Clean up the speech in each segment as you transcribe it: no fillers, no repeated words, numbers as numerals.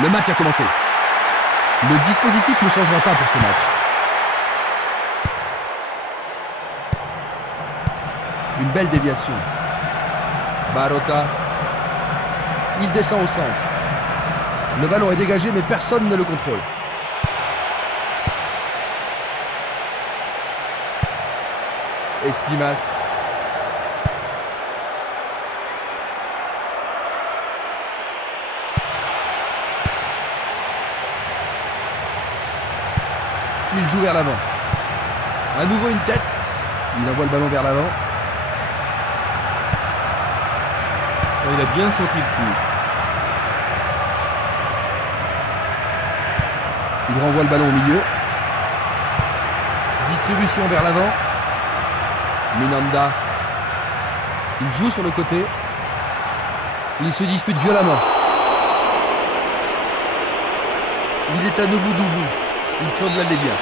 Le match a commencé. Le dispositif ne changera pas pour ce match. Une belle déviation. Barota. Il descend au centre. Le ballon est dégagé, mais personne ne le contrôle. Esquimas. Il joue vers l'avant. À nouveau une tête. Il envoie le ballon vers l'avant. Il a bien senti le coup. Il renvoie le ballon au milieu. Distribution vers l'avant. Minanda. Il joue sur le côté. Il se dispute violemment. Il est à nouveau debout. Il semble aller bien.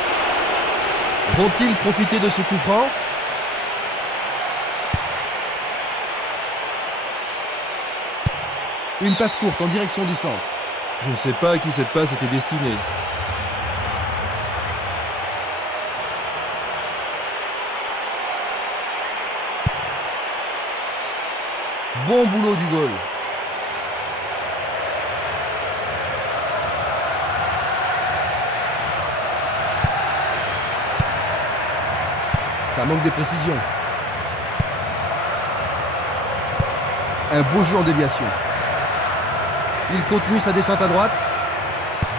Vont-ils profiter de ce coup franc? Une passe courte en direction du centre. Je ne sais pas à qui cette passe était destinée. Bon boulot du goal. Ça manque de précision. Un beau jeu en déviation. Il continue sa descente à droite.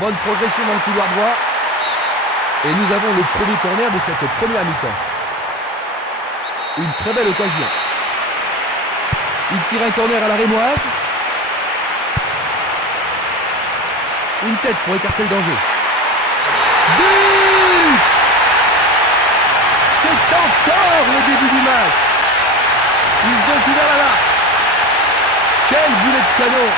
Bonne progression dans le couloir droit. Et nous avons le premier corner de cette première mi-temps. Une très belle occasion. Il tire un corner à la rémoise. Une tête pour écarter le danger. But! C'est encore le début du match. Ils ont ouvert la marque. Quel boulet de canon!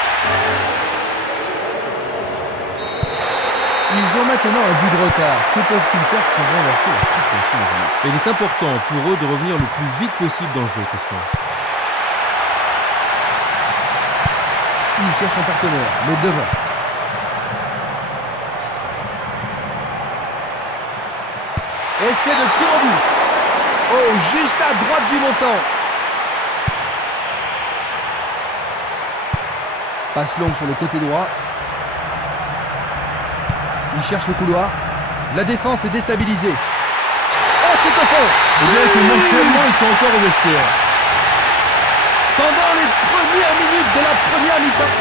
Ils ont maintenant un but de retard. Que peuvent-ils faire pour renverser la situation du match? Il est important pour eux de revenir le plus vite possible dans le jeu, Christian. Il cherche son partenaire, mais devant. Essai de tir au but. Oh, juste à droite du montant. Passe longue sur le côté droit. Il cherche le couloir. La défense est déstabilisée. Oh, c'est au fond. On dirait que mensuellement, ils sont encore au vestiaire. Pendant les premières minutes de la première mi-temps.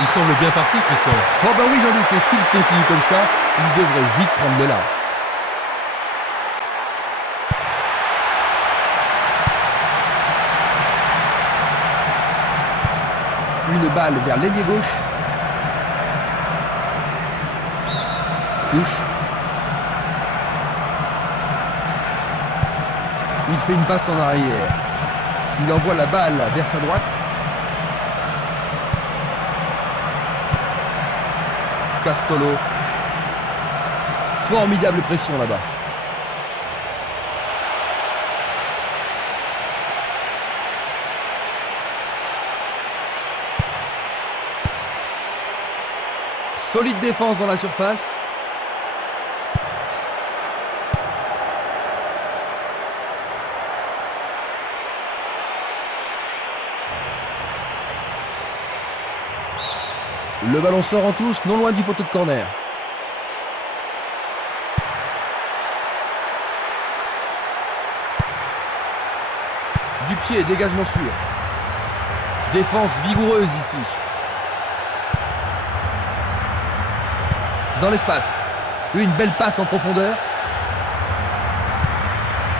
Il semble bien parti, Christian. Oh ben oui, Jean-Luc, et s'il continue comme ça, il devrait vite prendre le large. Une balle vers l'ailier gauche. Touche. Il fait une passe en arrière. Il envoie la balle vers sa droite. Castolo. Formidable pression là-bas. Solide défense dans la surface. Le ballon sort en touche, non loin du poteau de corner. Du pied, dégagement sûr. Défense vigoureuse ici. Dans l'espace. Une belle passe en profondeur.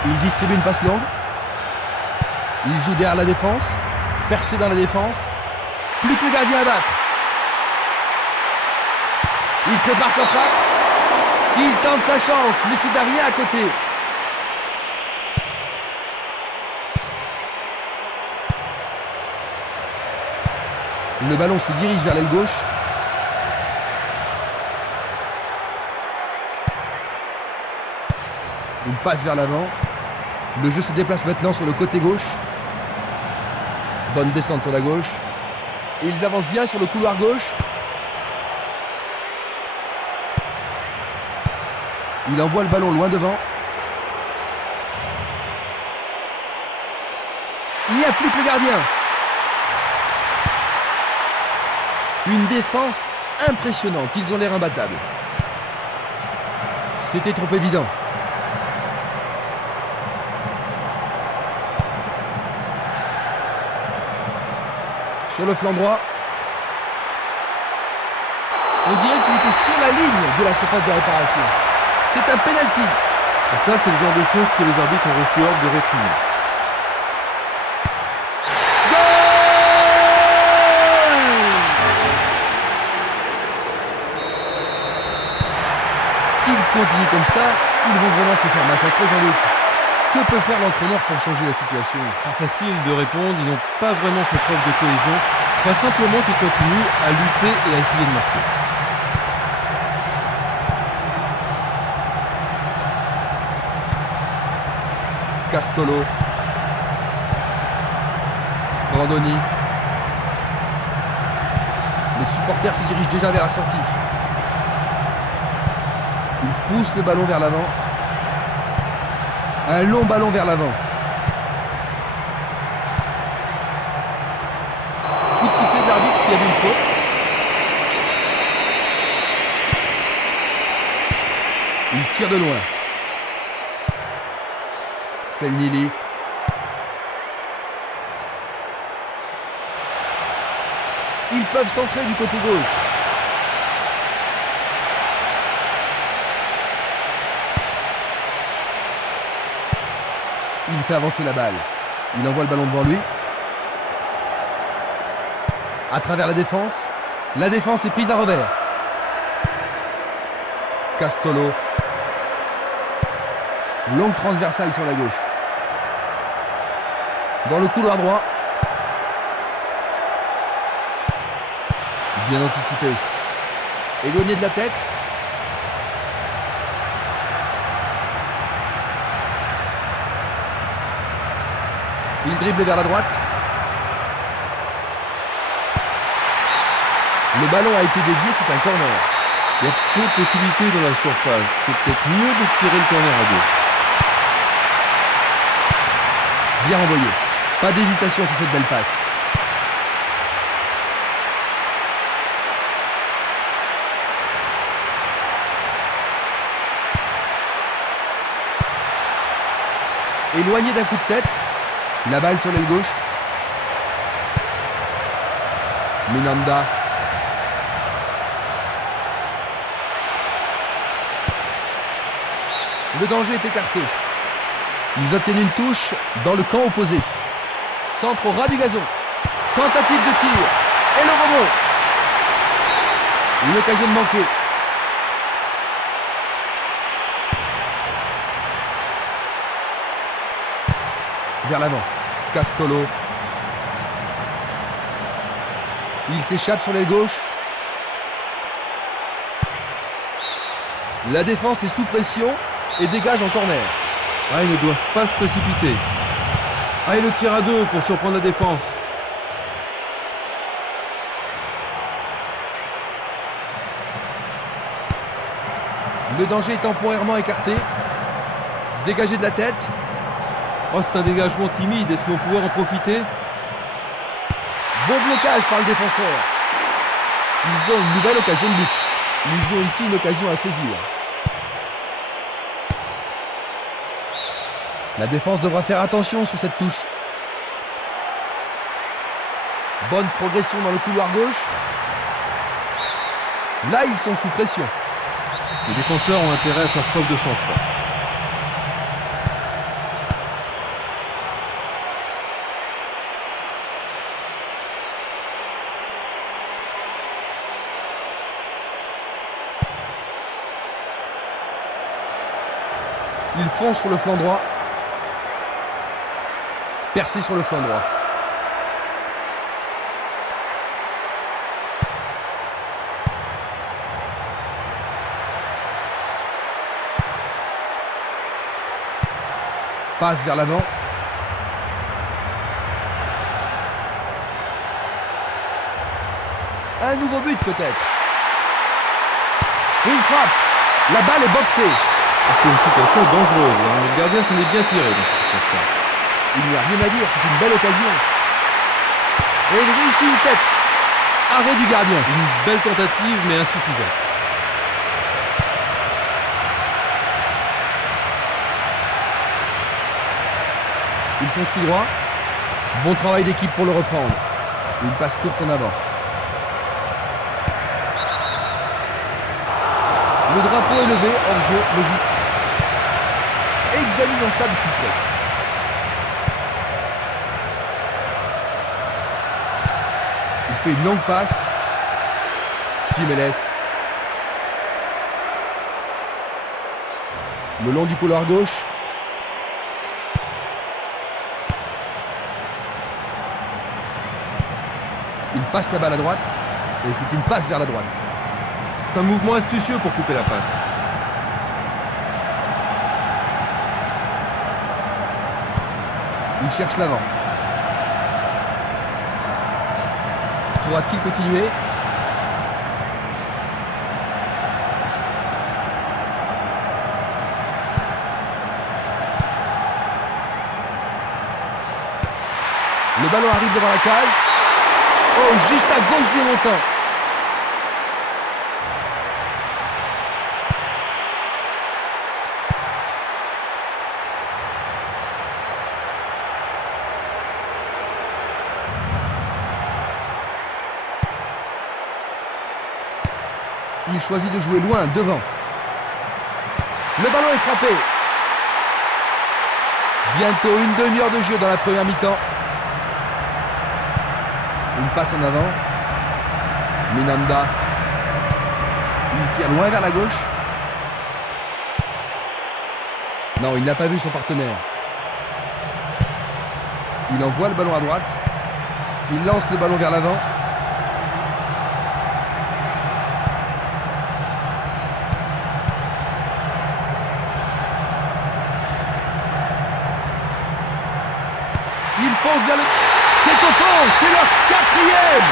Il distribue une passe longue. Il joue derrière la défense. Percé dans la défense. Plus que le gardien à battre. Il prépare sa frappe. Il tente sa chance, mais c'est Darien à côté. Le ballon se dirige vers l'aile gauche. Une passe vers l'avant. Le jeu se déplace maintenant sur le côté gauche. Bonne descente sur la gauche. Ils avancent bien sur le couloir gauche. Il envoie le ballon loin devant. Il n'y a plus que le gardien. Une défense impressionnante. Ils ont l'air imbattables. C'était trop évident. Sur le flanc droit. On dirait qu'il était sur la ligne de la surface de réparation. C'est un penalty. Et ça, c'est le genre de choses que les arbitres ont reçu ordre de réprimer. S'ils continuent comme ça, ils vont vraiment se faire massacrer, j'en doute. Que peut faire l'entraîneur pour changer la situation? Pas facile de répondre, ils n'ont pas vraiment fait preuve de cohésion. Pas simplement qu'ils continuent à lutter et à essayer de marquer. Castolo. Grandoni. Les supporters se dirigent déjà vers la sortie. Il pousse le ballon vers l'avant. Un long ballon vers l'avant. Coup de sifflet de l'arbitre qui avait une faute. Il tire de loin. Selnili. Ils peuvent centrer du côté gauche. Il fait avancer la balle. Il envoie le ballon devant lui. À travers la défense. La défense est prise à revers. Castolo. Longue transversale sur la gauche. Dans le couloir droit. Bien anticipé. Éloigné de la tête. Il dribble vers la droite. Le ballon a été dévié, c'est un corner. Il y a peu de possibilités dans la surface. C'est peut-être mieux de tirer le corner à gauche. Bien envoyé. Pas d'hésitation sur cette belle passe. Éloigné d'un coup de tête. La balle sur l'aile gauche. Minanda. Le danger est écarté. Ils obtiennent une touche dans le camp opposé. Centre au ras du gazon. Tentative de tir. Et le rebond. Une occasion de manquer. Vers l'avant. Castolo. Il s'échappe sur l'aile gauche. La défense est sous pression et dégage en corner. Ah, ils ne doivent pas se précipiter. Ah, et le tir à deux pour surprendre la défense. Le danger est temporairement écarté. Dégagé de la tête. Oh, c'est un dégagement timide. Est-ce qu'on pourrait en profiter? Bon blocage par le défenseur. Ils ont une nouvelle occasion de but. Ils ont ici une occasion à saisir. La défense devra faire attention sur cette touche. Bonne progression dans le couloir gauche. Là, ils sont sous pression. Les défenseurs ont intérêt à faire preuve de sang-froid. Ils foncent sur le flanc droit. Percé sur le flanc droit. Passe vers l'avant. Un nouveau but peut-être. Une frappe. La balle est boxée. C'était une situation dangereuse. Le gardien s'en est bien tiré dans cette situation. Il n'y a rien à dire, c'est une belle occasion. Et il réussit une tête. Arrêt du gardien. Une belle tentative, mais insuffisante. Il fonce tout droit. Bon travail d'équipe pour le reprendre. Une passe courte en avant. Le drapeau est levé, hors-jeu, logique. Examinons ça de plus près. Il fait une longue passe. Simeles. Le long du couloir gauche. Il passe la balle à droite. Et c'est une passe vers la droite. C'est un mouvement astucieux pour couper la passe. Il cherche l'avant. Pourra-t-il continuer? Le ballon arrive devant la cage. Oh, juste à gauche du montant. Il choisit de jouer loin, devant. Le ballon est frappé. Bientôt une demi-heure de jeu dans la première mi-temps. Une passe en avant. Minanda. Il tire loin vers la gauche. Non, il n'a pas vu son partenaire. Il envoie le ballon à droite. Il lance le ballon vers l'avant. Il fonce vers le... C'est au fond, c'est leur quatrième.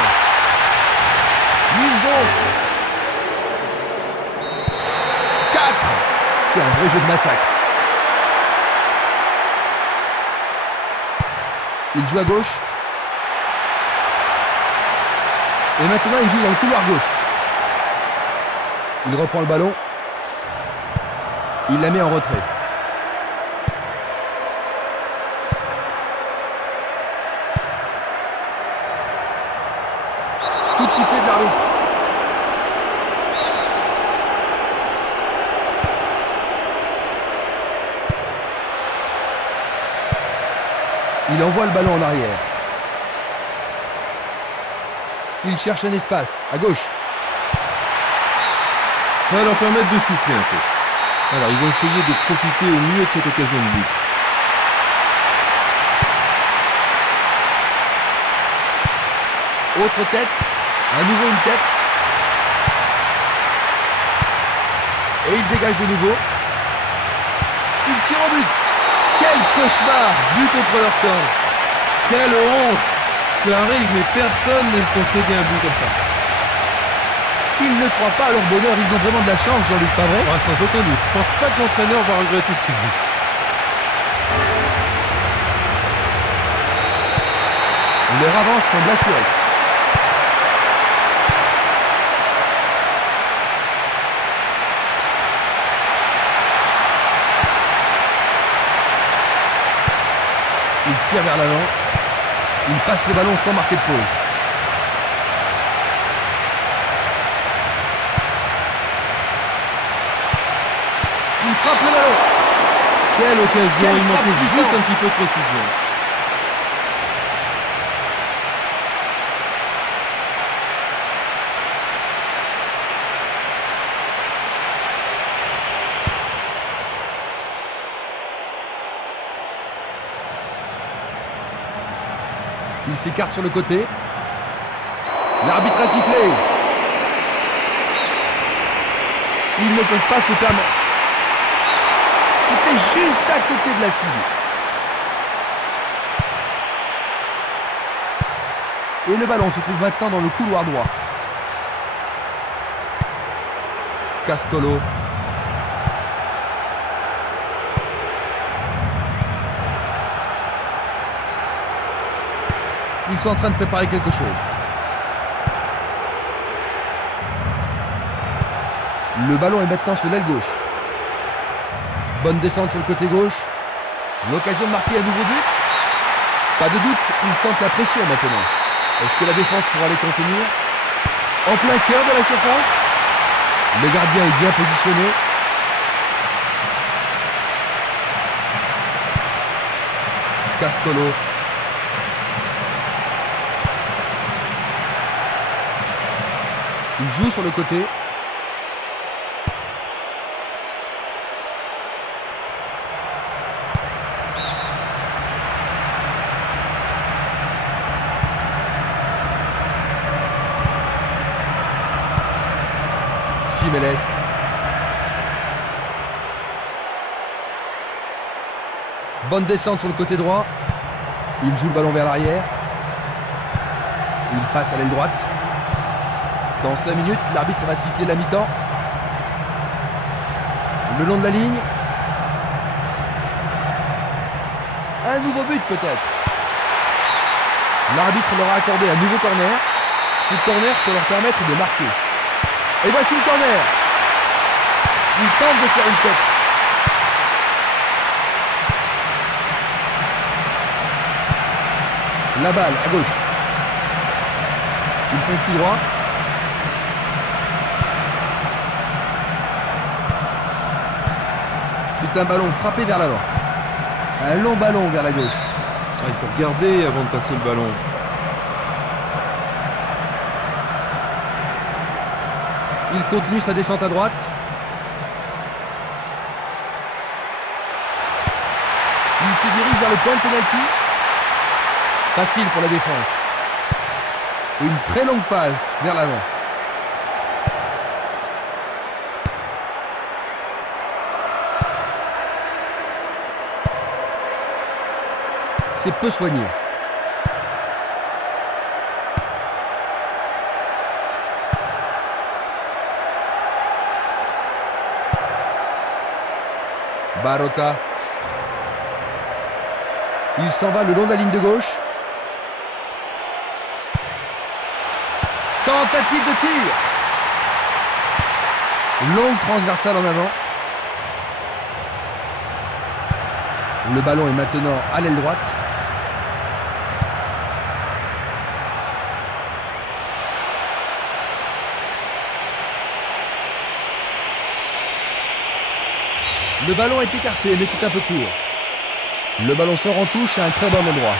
Ils ont 4. C'est un vrai jeu de massacre. Il joue à gauche. Et maintenant, il joue dans le couloir gauche. Il reprend le ballon. Il la met en retrait. Coup de sifflet de l'arbitre. Il envoie le ballon en arrière. Il cherche un espace, à gauche. Ça va leur permettre de souffler un peu. Alors, ils vont essayer de profiter au mieux de cette occasion de but. Autre tête. À nouveau une tête. Et il dégage de nouveau. Il tire au but. Quel cauchemar. But contre leur camp. Quelle honte! Ça arrive, mais personne n'aime concéder un but comme ça. Ils ne croient pas à leur bonheur. Ils ont vraiment de la chance, Jean-Luc, pas vrai? Ah, sans aucun doute. Je pense pas que l'entraîneur va regretter ce but. Leur avance semble assurée. Il tire vers l'avant. Il passe le ballon sans marquer de pause. Il frappe le ballon. Quelle occasion! Quelle Il manquait frappe juste puissante. un petit peu de précision. Il s'écarte sur le côté. L'arbitre a sifflé. Ils ne peuvent pas se permettre. C'était juste à côté de la cible. Et le ballon se trouve maintenant dans le couloir droit. Castolo. Ils sont en train de préparer quelque chose. Le ballon est maintenant sur l'aile gauche. Bonne descente sur le côté gauche. L'occasion de marquer un nouveau but. Pas de doute, ils sentent la pression maintenant. Est-ce que la défense pourra les contenir? En plein cœur de la surface. Le gardien est bien positionné. Castolo. Il joue sur le côté. Simeles. Bonne descente sur le côté droit. Il joue le ballon vers l'arrière. Il passe à l'aile droite. Dans 5 minutes, l'arbitre va siffler la mi-temps. Le long de la ligne. Un nouveau but peut-être. L'arbitre leur a accordé un nouveau corner. Ce corner peut leur permettre de marquer. Et voici le corner. Il tente de faire une tête. La balle à gauche. Il fonce tout droit. C'est un ballon frappé vers l'avant. Un long ballon vers la gauche. Il faut regarder avant de passer le ballon. Il continue sa descente à droite. Il se dirige vers le point de pénalty. Facile pour la défense. Une très longue passe vers l'avant. C'est peu soigné. Barota. Il s'en va le long de la ligne de gauche. Tentative de tir. Longue transversale en avant. Le ballon est maintenant à l'aile droite. Le ballon est écarté, mais c'est un peu court. Le ballon sort en touche à un très bon endroit.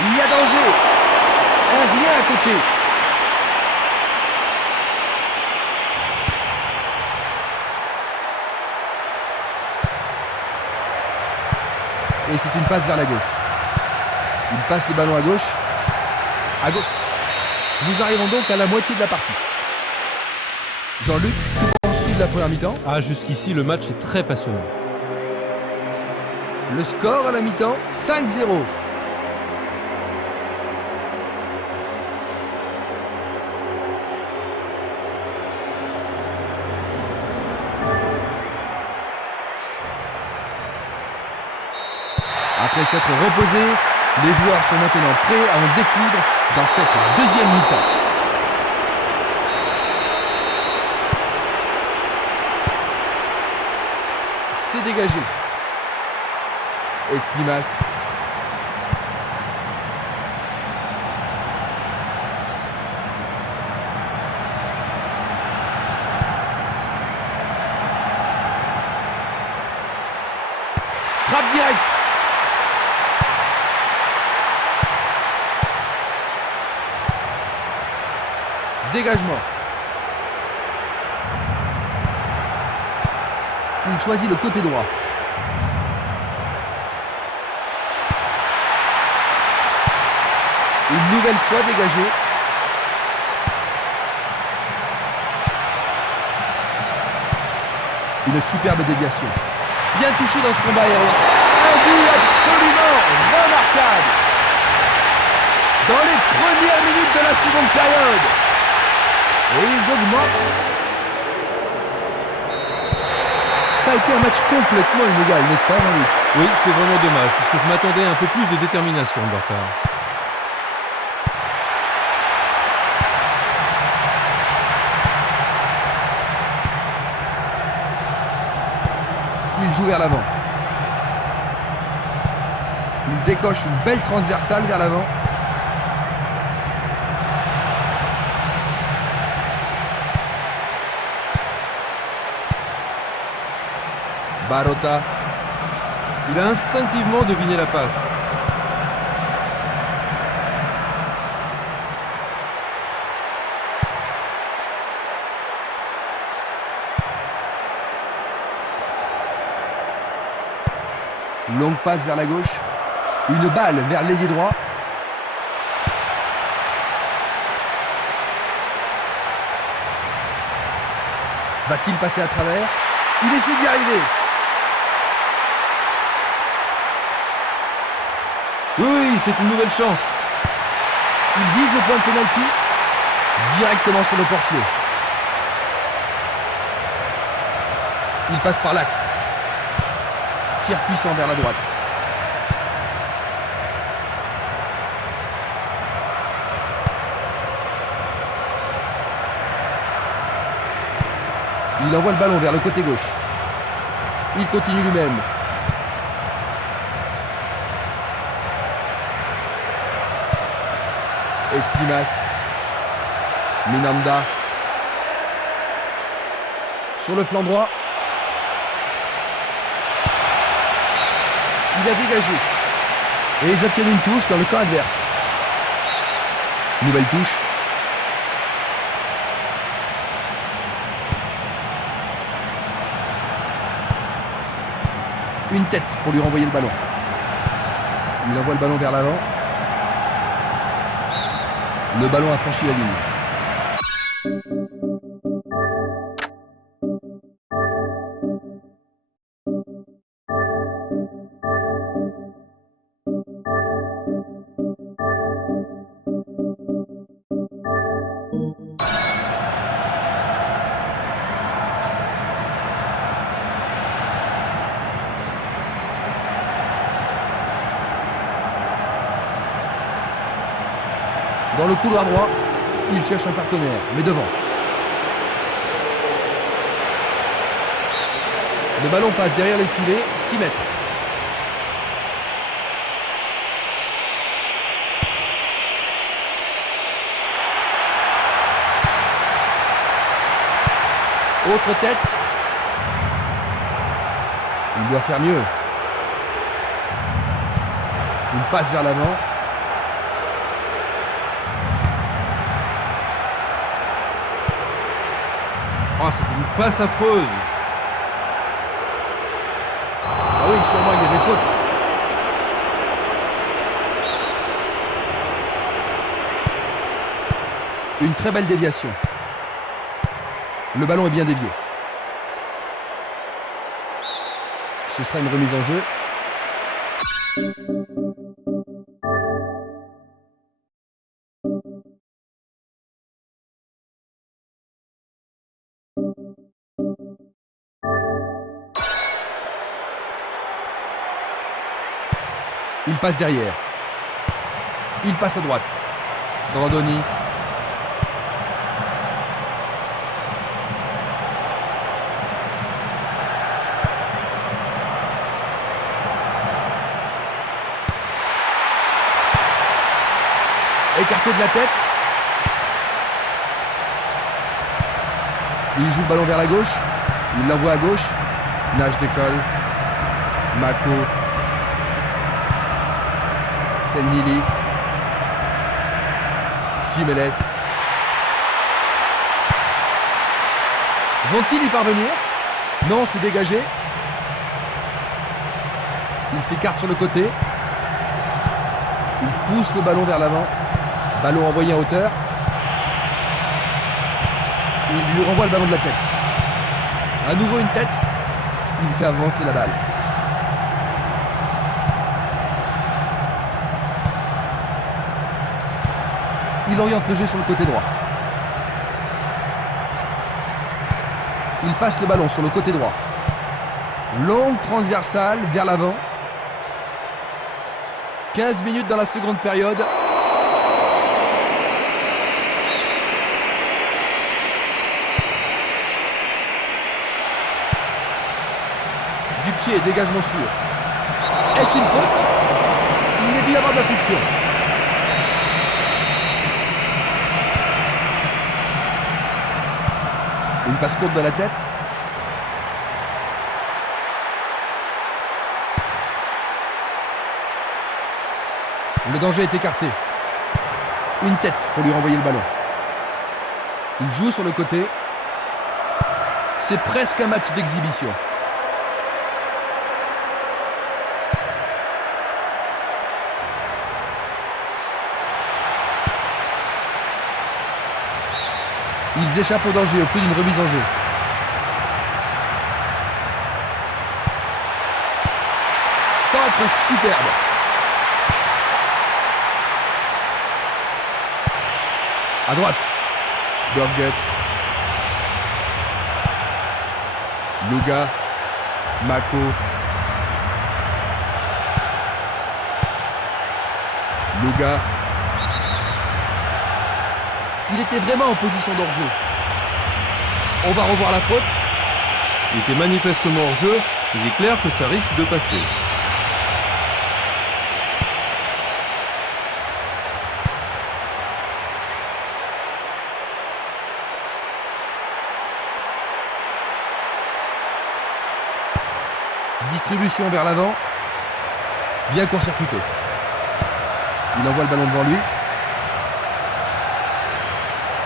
Il y a danger. Un rien à côté. Et c'est une passe vers la gauche. Il passe le ballon à gauche. À gauche. Nous arrivons donc à la moitié de la partie. Jean-Luc, que penses-tu de la première mi-temps? Jusqu'ici, le match est très passionnant. Le score à la mi-temps, 5-0. Après s'être reposés, les joueurs sont maintenant prêts à en découdre dans cette deuxième mi-temps. C'est dégagé. Esprimas. Frappe directe. Dégagement. Il choisit le côté droit. Une nouvelle fois dégagé. Une superbe déviation. Bien touché dans ce combat aérien. Un but absolument remarquable. Dans les premières minutes de la seconde période. Et ils augmentent. Ça a été un match complètement inégal, n'est-ce pas, Jean-Luc? Oui, c'est vraiment dommage, puisque je m'attendais à un peu plus de détermination de leur part. Il joue vers l'avant. Il décoche une belle transversale vers l'avant. Barota. Il a instinctivement deviné la passe. Longue passe vers la gauche. Une balle vers l'ailier droit. Va-t-il passer à travers? Il essaie d'y arriver. Oui, c'est une nouvelle chance. Il vise le point de pénalty directement sur le portier. Il passe par l'axe. Tir puissant vers la droite. Il envoie le ballon vers le côté gauche. Il continue lui-même. Espinas. Minanda. Sur le flanc droit. Il a dégagé. Et ils obtiennent une touche dans le camp adverse. Nouvelle touche. Une tête pour lui renvoyer le ballon. Il envoie le ballon vers l'avant. Le ballon a franchi la ligne. Dans le couloir droit, il cherche un partenaire, mais devant. Le ballon passe derrière les filets, 6 mètres. Autre tête. Il doit faire mieux. Une passe vers l'avant. Oh, c'est une passe affreuse. Ah oui, sûrement il y a des fautes. Une très belle déviation. Le ballon est bien dévié. Ce sera une remise en jeu. Il passe derrière. Il passe à droite. Grandoni. Écarté de la tête. Il joue le ballon vers la gauche. Il l'envoie à gauche. Nage d'école. Mako. Selnili. Simeles. Vont-ils y parvenir? Non, c'est dégagé. Il s'écarte sur le côté. Il pousse le ballon vers l'avant. Ballon envoyé en hauteur. Il lui renvoie le ballon de la tête. À nouveau une tête. Il fait avancer la balle. Il oriente le jeu sur le côté droit. Il passe le ballon sur le côté droit. Longue transversale vers l'avant. 15 minutes dans la seconde période. Du pied, dégagement sûr. Est-ce une faute? Il est dit y avoir d'interruption. Une passe courte de la tête. Le danger est écarté. Une tête pour lui renvoyer le ballon. Il joue sur le côté. C'est presque un match d'exhibition. Ils échappent au danger au prix d'une remise en jeu. Centre superbe. À droite. Burgett. Luga. Mako. Luga. Il était vraiment en position d'hors-jeu. On va revoir la faute. Il était manifestement hors-jeu. Il est clair que ça risque de passer. Distribution vers l'avant. Bien court-circuité. Il envoie le ballon devant lui.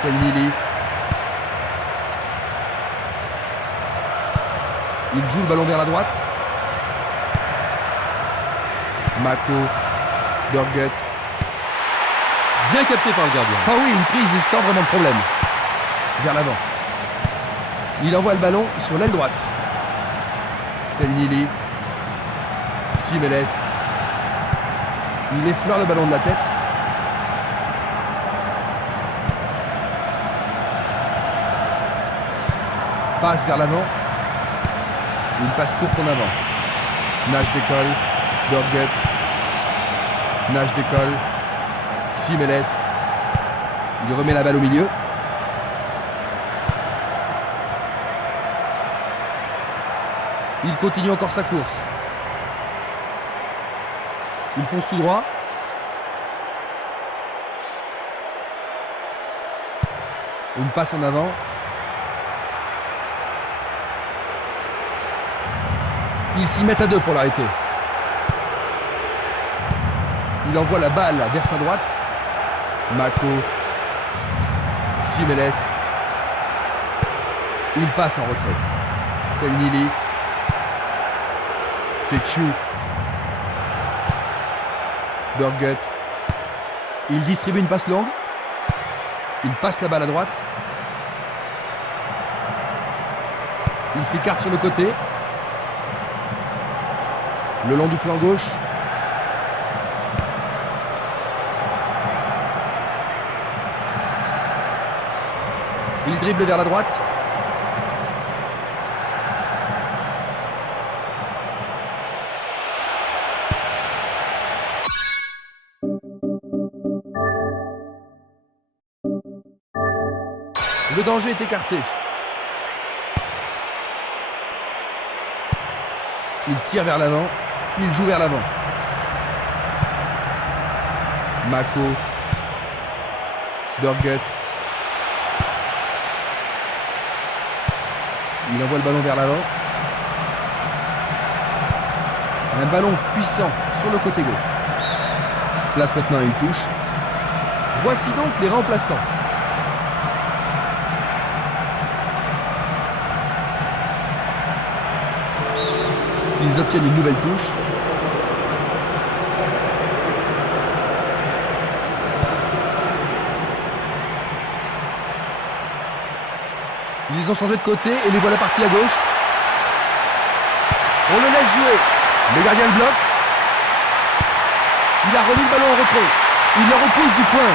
Selnili. Il joue le ballon vers la droite. Mako. Burgett. Bien capté par le gardien. Ah oui, une prise sans vraiment de problème. Vers l'avant. Il envoie le ballon sur l'aile droite. Selnili. Simeles. Il effleure le ballon de la tête. Passe vers l'avant. Une passe courte en avant. Nage d'école. Burgett. Nage d'école. Simeles. Il remet la balle au milieu. Il continue encore sa course. Il fonce tout droit. Une passe en avant. Ils s'y mettent à deux pour l'arrêter. Il envoie la balle vers sa droite. Mako. Simeles. Il passe en retrait. Selnili. Tetsu. Burgett. Il distribue une passe longue. Il passe la balle à droite. Il s'écarte sur le côté. Le long du flanc gauche. Il dribble vers la droite. Le danger est écarté. Il tire vers l'avant. Il joue vers l'avant. Mako. Burgett. Il envoie le ballon vers l'avant. Un ballon puissant sur le côté gauche. Place maintenant une touche. Voici donc les remplaçants. Ils obtiennent une nouvelle touche. Ils ont changé de côté et les voilà partis à gauche. On le laisse jouer. Le gardien le bloque. Il a remis le ballon en retrait. Il le repousse du point.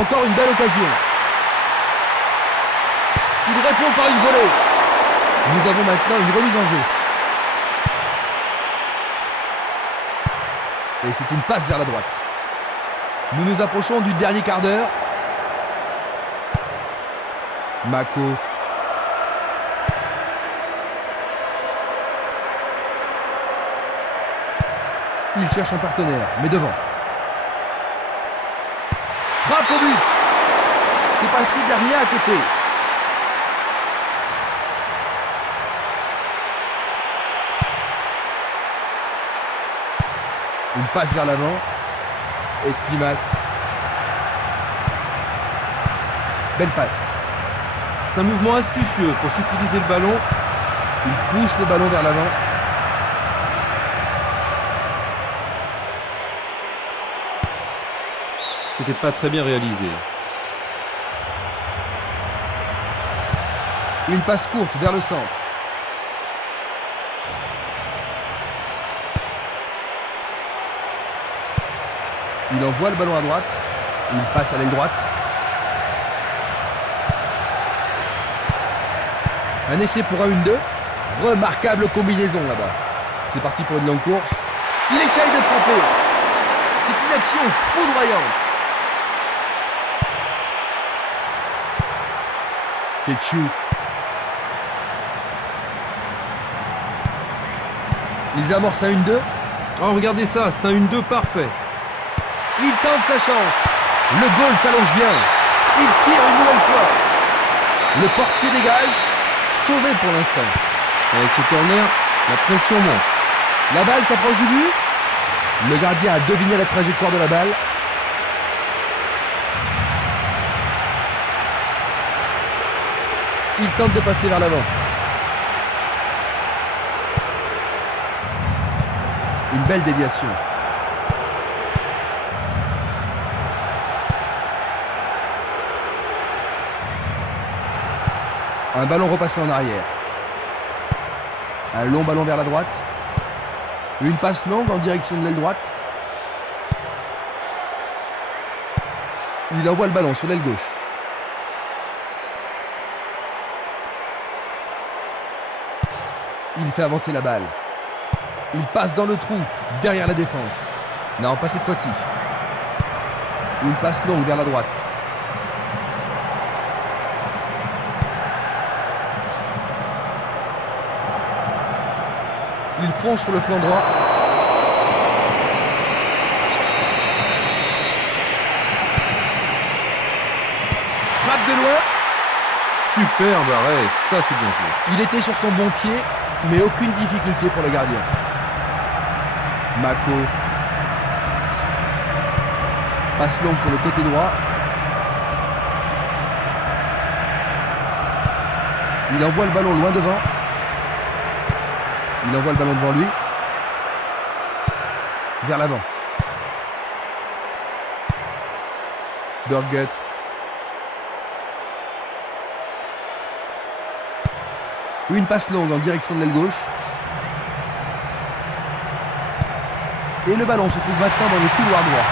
Encore une belle occasion. Il répond par une volée. Nous avons maintenant une remise en jeu. Et c'est une passe vers la droite. Nous nous approchons du dernier quart d'heure. Mako. Il cherche un partenaire, mais devant. Frappe au but. C'est passé derrière à côté. Une passe vers l'avant. Esprimas. Belle passe. C'est un mouvement astucieux pour s'utiliser le ballon. Il pousse le ballon vers l'avant. C'était pas très bien réalisé. Une passe courte vers le centre. Il envoie le ballon à droite. Il passe à l'aile droite. Un essai pour un 1-2. Remarquable combinaison là-bas. C'est parti pour une longue course. Il essaye de frapper. C'est une action foudroyante. Tetchou. Ils amorcent un 1-2. Oh, regardez ça, c'est un 1-2 parfait. Il tente sa chance. Le goal s'allonge bien. Il tire une nouvelle fois. Le portier dégage. Sauvé pour l'instant. Avec ce corner, la pression monte. La balle s'approche du but. Le gardien a deviné la trajectoire de la balle. Il tente de passer vers l'avant. Une belle déviation. Un ballon repassé en arrière. Un long ballon vers la droite. Une passe longue en direction de l'aile droite. Il envoie le ballon sur l'aile gauche. Il fait avancer la balle. Il passe dans le trou, derrière la défense. Non, pas cette fois-ci. Une passe longue vers la droite. Il fonce sur le flanc droit. Frappe de loin. Superbe arrêt, ça c'est bien joué. Il était sur son bon pied, mais aucune difficulté pour le gardien. Mako. Passe longue sur le côté droit. Il envoie le ballon loin devant. Il envoie le ballon devant lui. Vers l'avant. Dorgut. Une passe longue en direction de l'aile gauche. Et le ballon se trouve maintenant dans le couloir droit.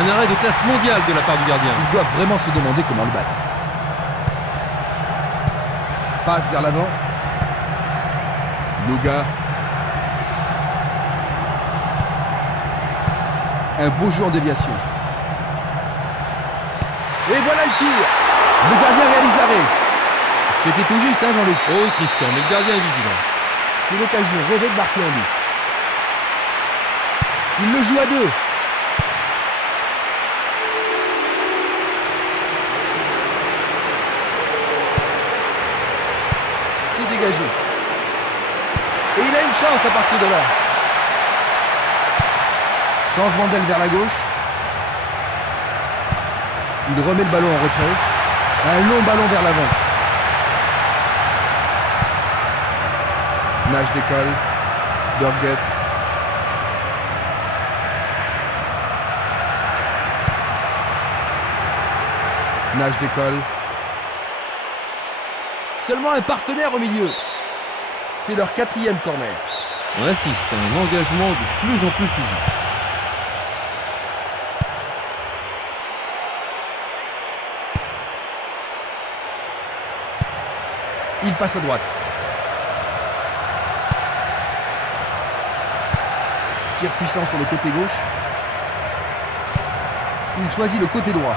Un arrêt de classe mondiale de la part du gardien. Ils doivent vraiment se demander comment le battre. Passe vers l'avant. Luga. Un beau jeu en déviation. Et voilà le tir. Le gardien réalise l'arrêt. C'était tout juste, hein, Jean-Luc? Oh oui, Christian, mais le gardien est vigilant. C'est l'occasion rêvée de marquer en but. Il le joue à deux. C'est dégagé. Et il a une chance à partir de là. Changement d'aile vers la gauche. Il remet le ballon en retrait. Un long ballon vers l'avant. Nage décolle. Dorgut. Nage décolle. Seulement un partenaire au milieu. C'est leur 4e corner. On assiste à un engagement de plus en plus physique. Il passe à droite. Tir puissant sur le côté gauche. Il choisit le côté droit.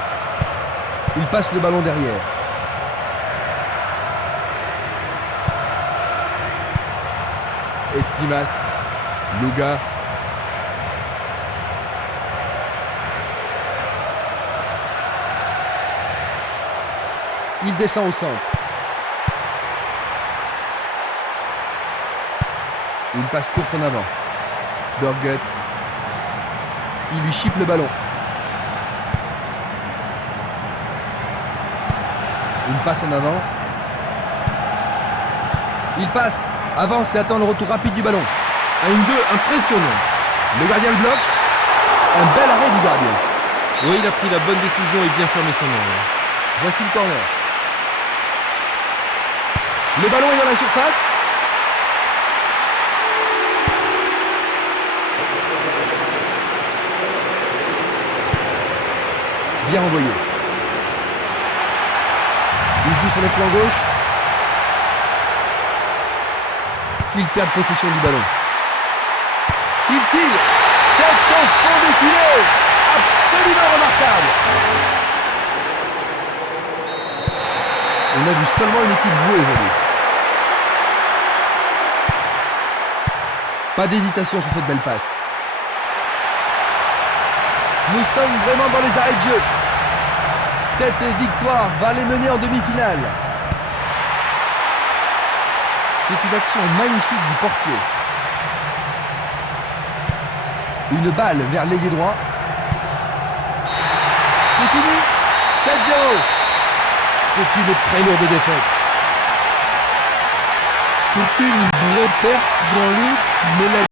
Il passe le ballon derrière. Espimas. Luga. Il descend au centre. Une passe courte en avant. Dorgut. Il lui chipe le ballon. Une passe en avant. Il passe, avance et attend le retour rapide du ballon. À une 2 impressionnant. Le gardien le bloque. Un bel arrêt du gardien. Oui, il a pris la bonne décision et bien fermé son angle. Voici le corner. Le ballon est dans la surface. Bien envoyé. Il joue sur le flanc gauche. Il perd possession du ballon. Il tire. C'est au fond du filet. Absolument remarquable. On a vu seulement une équipe jouer aujourd'hui. Pas d'hésitation sur cette belle passe. Nous sommes vraiment dans les arrêts de jeu. Cette victoire va les mener en demi-finale. C'est une action magnifique du portier. Une balle vers l'ailier droit. C'est fini. 7-0. C'est une très lourde défaite. C'est une vraie perte, Jean-Luc, mais la